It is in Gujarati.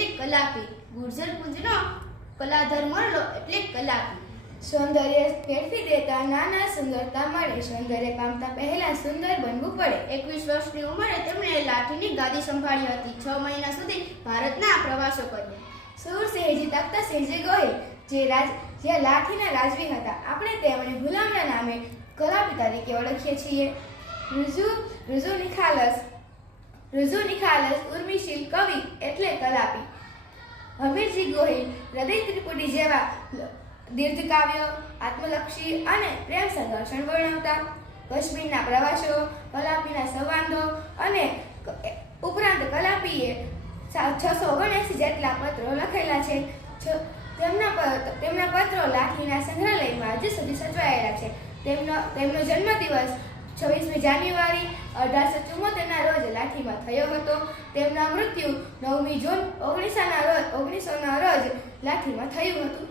એટલે કલાપી. ગુર્જર કુંજનો કલાધર મળલો એટલે કલાપી. સૌંદર્ય ફેરવી દેતા નાના સુંદરતા મળે. સૌંદર્ય પામતા પહેલા સુંદર બનવું પડે. એકવીસ વર્ષની ઉંમરે તેમણે લાઠીની ગાદી સંભાળી હતી. છ મહિના સુધી ભારતના પ્રવાસો કર્યા. સુરસિંહજી તખ્તસિંહજી ગોહિલ જે રાજ જે લાઠીના રાજવી હતા. આપણે તેમણે ગુલામના નામે કલાપી તરીકે ઓળખીએ છીએ. રુજુ રુજુ નિખાલસ. રુજુ નિખાલસ ઉર્મિશીલ કવિ એટલે કલાપી. હમીરજી ગોહિલ, હૃદય ત્રિપુટી જેવા દીર્ઘ દીર્ઘકાવ્યો આત્મલક્ષી અને પ્રેમ સંઘર્ષણ વર્ણવતા. કશ્મીરના પ્રવાસો, કલાપીના સંવાદો અને ઉપરાંત કલાપીએ છસો ઓગણએંસી જેટલા પત્રો લખેલા છે. તેમના તેમના પત્રો લાઠીના સંગ્રહાલયમાં હજી સુધી સચવાયેલા છે. તેમનો તેમનો જન્મદિવસ છવ્વીસમી જાન્યુઆરી અઢારસો થયો હતો. તેમના મૃત્યુ નવમી જૂન ઓગણીસોના રોજ ઓગણીસોના રોજ લાઠીમાં થયું હતું.